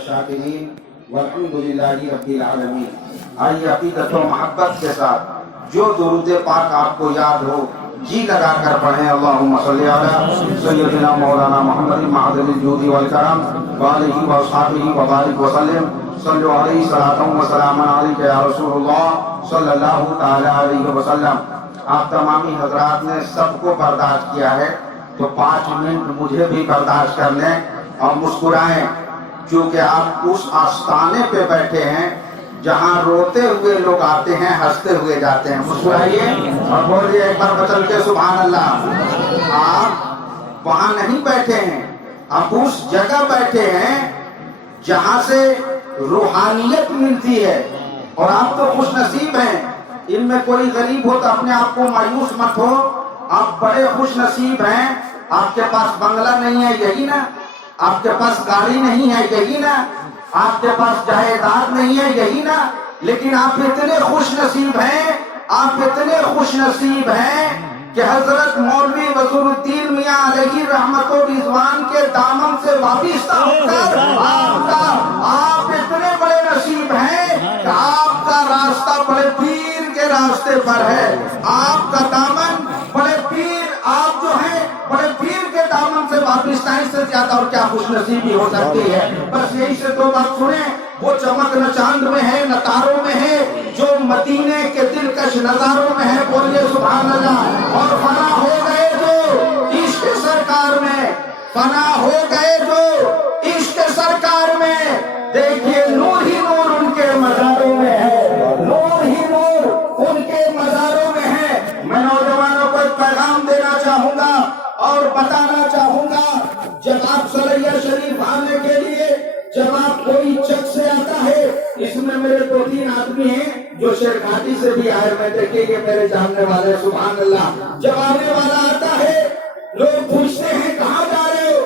والشاکرین والحمد للہ رب العالمین۔ آئیے عقیدت و محبت کے ساتھ جو درود پاک آپ کو یاد ہو جی لگا کر پڑھیں۔ اللہم صلی علی سیدنا مولانا محمد معدن الجود والکرم وآلہ وصحبہ وبارک وسلم۔ صلو علیہ صلاۃ و سلام علیک یا رسول اللہ صلی اللہ تعالی علیہ وسلم۔ آپ تمامی حضرات نے سب کو برداشت کیا ہے تو 5 منٹ مجھے بھی برداشت کر لیں اور مسکرائیں، کیونکہ آپ اس آستانے پہ بیٹھے ہیں جہاں روتے ہوئے لوگ آتے ہیں، ہنستے ہوئے جاتے ہیں۔ مسکرائیے اور بولیے ایک بار بچل کے سبحان اللہ۔ آپ وہاں نہیں بیٹھے ہیں، آپ اس جگہ بیٹھے ہیں جہاں سے روحانیت ملتی ہے، اور آپ تو خوش نصیب ہیں۔ ان میں کوئی غریب ہو تو اپنے آپ کو مایوس مت ہو، آپ بڑے خوش نصیب ہیں۔ آپ کے پاس بنگلہ نہیں ہے یہی نا، آپ کے پاس گاڑی نہیں ہے یہی نا، آپ کے پاس جائیداد نہیں ہے یہی نا، لیکن آپ اتنے خوش نصیب ہیں، آپ اتنے خوش نصیب ہیں کہ حضرت مولوی وزیر الدین میاں علیہ رحمت و رضوان کے دامن سے وابستہ ہو کر آپ اتنے بڑے نصیب ہیں کہ آپ کا راستہ بڑے پیر کے راستے پر ہے، آپ کا دامن بڑے پیر، آپ جو ہیں بڑے پیر کے دامن سے وابستہ، اس سے زیادہ اور کیا خوش نصیبی ہو سکتی ہے۔ بس یہی سے 2 بات سنیں، وہ چمک نہ چاند میں ہے نہ تاروں میں ہے، جو مدینے کے دلکش نظاروں میں ہے۔ بولیے سبحان اللہ۔ اور فنا ہو گئے جو عشق سرکار میں، فنا ہو گئے جو عشق سرکار میں، دیکھیے نور ہی نور ان کے مزاروں میں ہے، نور ہی نور ان کے مزاروں میں ہے۔ میں نوجوانوں کو ایک پیغام دینا چاہوں گا اور بتانا چاہوں گا، جب آپ سریا شریف آنے کے لیے جب آپ کوئی چک سے آتا ہے، اس میں میرے 2-3 آدمی ہیں جو شیرگھاٹی سے بھی آئے، میں دیکھیں گے میرے جاننے والے، سبحان اللہ۔ جب آنے والا آتا ہے لوگ پوچھتے ہیں کہاں جا رہے ہو،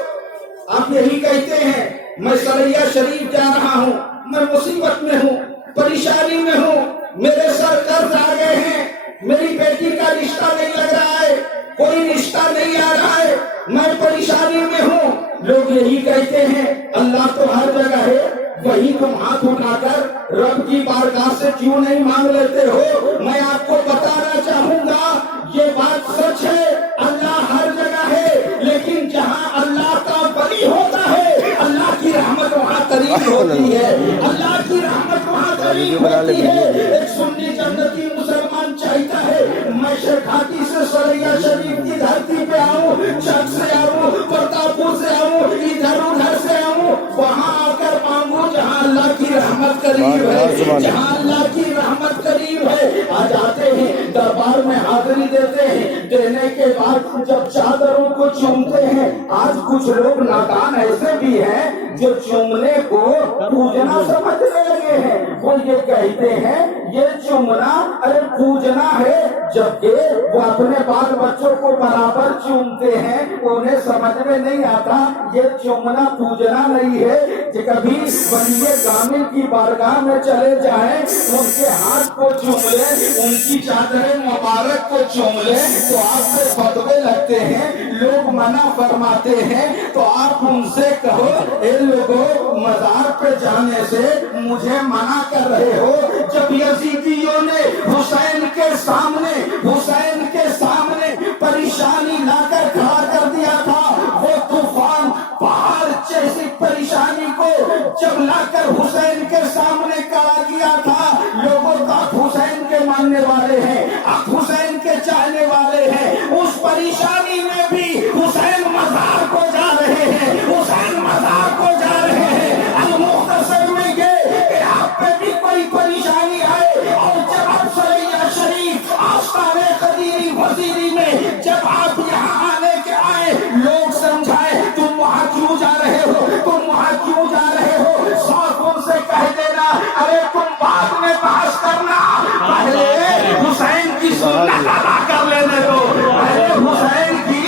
آپ یہی کہتے ہیں میں سریا شریف جا رہا ہوں، میں مصیبت میں ہوں، پریشانی میں ہوں، میرے سر قرض آ گئے ہیں، میری بیٹی کا رشتہ نہیں لگ رہا ہے، کوئی رشتہ نہیں آ رہا ہے، میں پریشانی میں ہوں۔ لوگ یہی کہتے ہیں اللہ تو ہر جگہ ہے، وہی تم ہاتھ اٹھا کر رب کی بارگاہ سے کیوں نہیں مانگ لیتے ہو؟ میں آپ کو بتانا چاہوں گا یہ بات سچ ہے، اللہ ہر جگہ ہے، لیکن جہاں اللہ کا ولی ہوتا ہے اللہ کی رحمت وہاں قریب ہوتی ہے، اللہ کی رحمت وہاں قریب ہوتی ہے۔ ایک سنی جنتی مسلمان چاہتا ہے میں شیرگھاٹی سے سریا شریف کی دھرتی پہ آؤں، چک سے آؤں، پرتاپور سے آؤں، ادھر ادھر سے آؤں، وہاں آ کر مانگوں جہاں اللہ کی رحمت قریب ہے، جہاں اللہ کی رحمت قریب ہے۔ آ جاتے ہیں دربار میں حاضری دیتے ہیں، دینے کے بعد جب چادروں کو چومتے ہیں، آج کچھ لوگ نادان ایسے بھی ہیں جو چومنے کو پوجنا سمجھنے لگے ہیں، وہ یہ کہتے ہیں یہ چومنا ارے پوجنا ہے، جبکہ وہ اپنے بال بچوں کو برابر چومتے ہیں، انہیں سمجھ میں نہیں آتا یہ چومنا پوجنا نہیں ہے۔ کہ کبھی ولی کامل کی بارگاہ میں چلے جائیں، ان کے ہاتھ کو چوم لیں، ان کی چادر مبارک کو چوم لیں تو آپ سے فتوے لگتے ہیں، لوگ منع فرماتے ہیں، تو آپ ان سے کہو اے لوگوں مزار پہ جانے سے مجھے منع کر رہے ہو۔ جب یزیدیوں نے حسین کے سامنے پریشانی لا کر کھڑا کر دیا تھا، وہ طوفان پہاڑ جیسی پریشانی کو جب لا کر حسین کے سامنے کھڑا کیا تھا، لوگوں کا حسین کے ماننے والے ہیں، آپ حسین کے چاہنے والے ہیں، اس پریشانی میں بھی حسین مزار کو جا رہے ہیں، حسین مزار کو جا رہے ہیں۔ المختصر میں یہ کہ آپ پہ بھی کوئی پریشانی آئے اور جب آپ سریا شریف آستان قدیری وزیری میں جب آپ یہاں آنے کے آئے، لوگ سمجھائے تم وہاں کیوں جا رہے ہو، تم وہاں کیوں جا رہے ہو، صاف ان سے کہہ دینا ارے تم بعد میں بحث کرنا، پہلے حسین کی سنت ادا کر لینے دو، پہلے حسین کی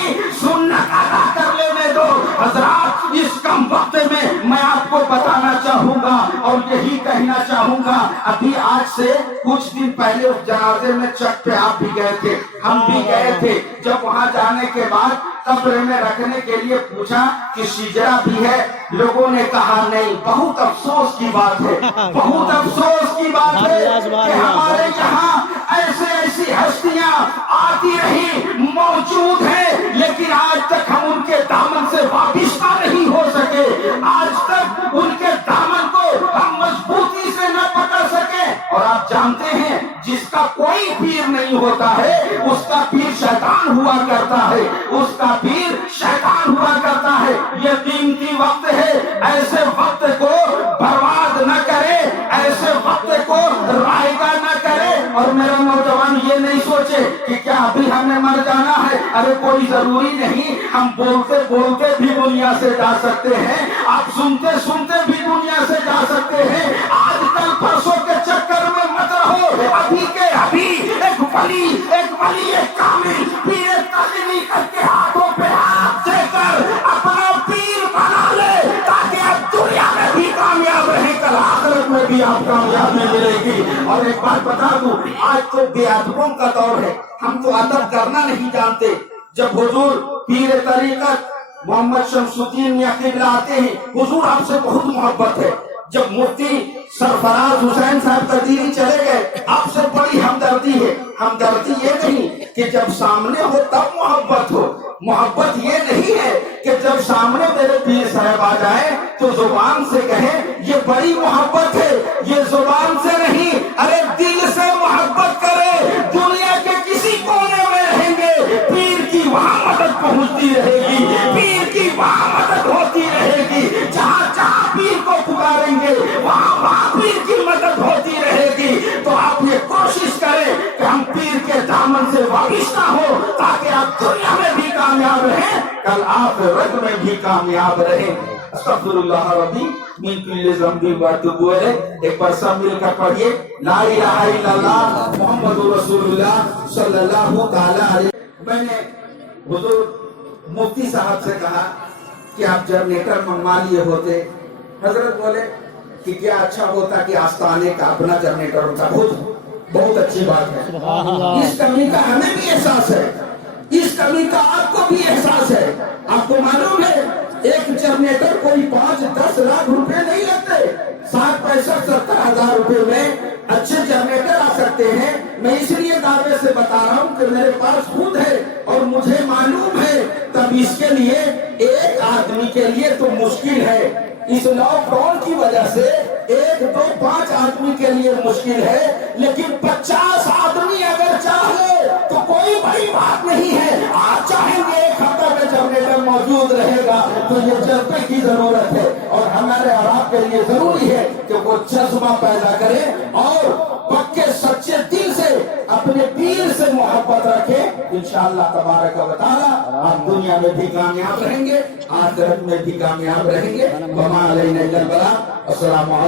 اور یہی کہنا چاہوں گا، ابھی آج سے کچھ دن پہلے اس جنازے میں چک پہ آپ بھی گئے تھے، ہم بھی گئے تھے. جب وہاں جانے کے بعد قبر میں رکھنے کے لیے پوچھا کہ شجرا بھی ہے، لوگوں نے کہا نہیں. بہت افسوس کی بات ہے، بہت افسوس کی بات ہے کہ ہمارے یہاں ایسی ہستیاں آتی رہی، موجود ہیں، لیکن آج تک ہم ان کے دامن سے وابستہ نہیں ہو سکے. آج تک ان کے دامن کو ہم مضبوطی سے نہ پکڑ سکے. اور آپ جانتے ہیں جس کا کوئی پیر نہیں ہوتا ہے اس کا پیر شیطان ہوا کرتا ہے، اس کا پیر شیطان ہوا کرتا ہے. یہ قیمتی وقت ہے، ایسے وقت کو برباد نہ کرے، ایسے وقت کو رائگاں نہ کرے. اور میرا نوجوان یہ نہیں سوچے کہ کیا ابھی ہمیں مر جانا ہے. ارے کوئی ضروری نہیں، ہم بولتے بولتے بھی دنیا سے جا سکتے ہیں، آپ سنتے سنتے بھی دنیا سے جا سکتے ہیں. آج کل پرسوں کے چکر میں مت رہو، ابھی کے ابھی ایک ولی ایک کامل پیر تقوی کر کے ہاتھوں پہ ہاتھ دے کر اپنا پیر بنا لے، تاکہ آپ دنیا میں بھی کامیاب رہیں، کل آخرت میں بھی آپ کامیابی ملے گی. اور ایک بات بتا دوں، آج تو بے ادبوں کا دور ہے، ہم تو ادب کرنا نہیں جانتے. جب حضور پیر طریقت محمد شمس الدین یقین آتے ہیں، حضور آپ سے بہت محبت ہے. جب مفتی سرفراز حسین صاحب قدیری چلے گئے، آپ سے بڑی ہمدردی ہے. ہمدردی یہ نہیں کہ جب سامنے ہو تب محبت ہو، محبت یہ نہیں ہے کہ جب سامنے میرے پیر صاحب آ جائیں تو زبان سے کہیں یہ بڑی محبت ہے. یہ زبان سے نہیں، ارے دل سے محبت کرے. دنیا کے کسی کونے میں رہیں گے، پیر کی وہاں مدد پہنچتی رہے گی، پیر کی وہاں مدد ہوتی رہے گی. جہاں جہاں پیر کو پکاریں گے وہاں پیر کی مدد ہوتی رہے گی. تو آپ یہ کوشش کریں کہ ہم پیر کے دامن سے وابستہ ہو، تاکہ آپ دنیا میں بھی کامیاب رہیں، کل آخرت میں بھی کامیاب رہیں. استغفر اللہ ربی من کل ذنب و اتوب الیہ. ایک بار سب مل کر پڑھیے لا الہ الا اللہ محمد رسول اللہ صلی اللہ تعالی علیہ. میں نے حضور مفتی صاحب سے کہا کہ آپ جنریٹر منگوا لیے ہوتے. حضرت بولے کہ کیا اچھا ہوتا کہ آستانے کا اپنا جنریٹر ہوتا. بہت اچھی بات ہے. اس کمی کا ہمیں بھی احساس ہے، اس کمی کا آپ کو بھی احساس ہے. آپ کو معلوم ہے ایک جنریٹر کوئی 5-10 لاکھ روپے نہیں لگتے، 60-65-70 روپے میں اچھے جنریٹر آ سکتے ہیں. میں اس لیے دعوے سے بتا رہا ہوں کہ میرے پاس خود ہے اور مجھے معلوم ہے. تب اس کے لیے ایک آدمی کے لیے تو مشکل ہے. اس لاک ڈاؤن کی وجہ سے 1-2-5 آدمی کے لیے مشکل ہے، لیکن 50 آدمی اگر چاہے تو کوئی بڑی بات نہیں ہے. آپ چاہیں گے ایک ہفتہ میں جنریٹر موجود رہے گا تو یہ جذبے کی ضرورت ہے. اور ہمارے اور آپ کے لیے ضروری ہے کہ وہ جذبہ پیدا کرے اور پکے سچے دل سے اپنے پیر سے محبت رکھے. انشاءاللہ تبارک و تعالی آپ دنیا میں بھی کامیاب رہیں گے، آخرت میں بھی کامیاب رہیں گے. وما علینا الا البلاغ. السلام علیکم.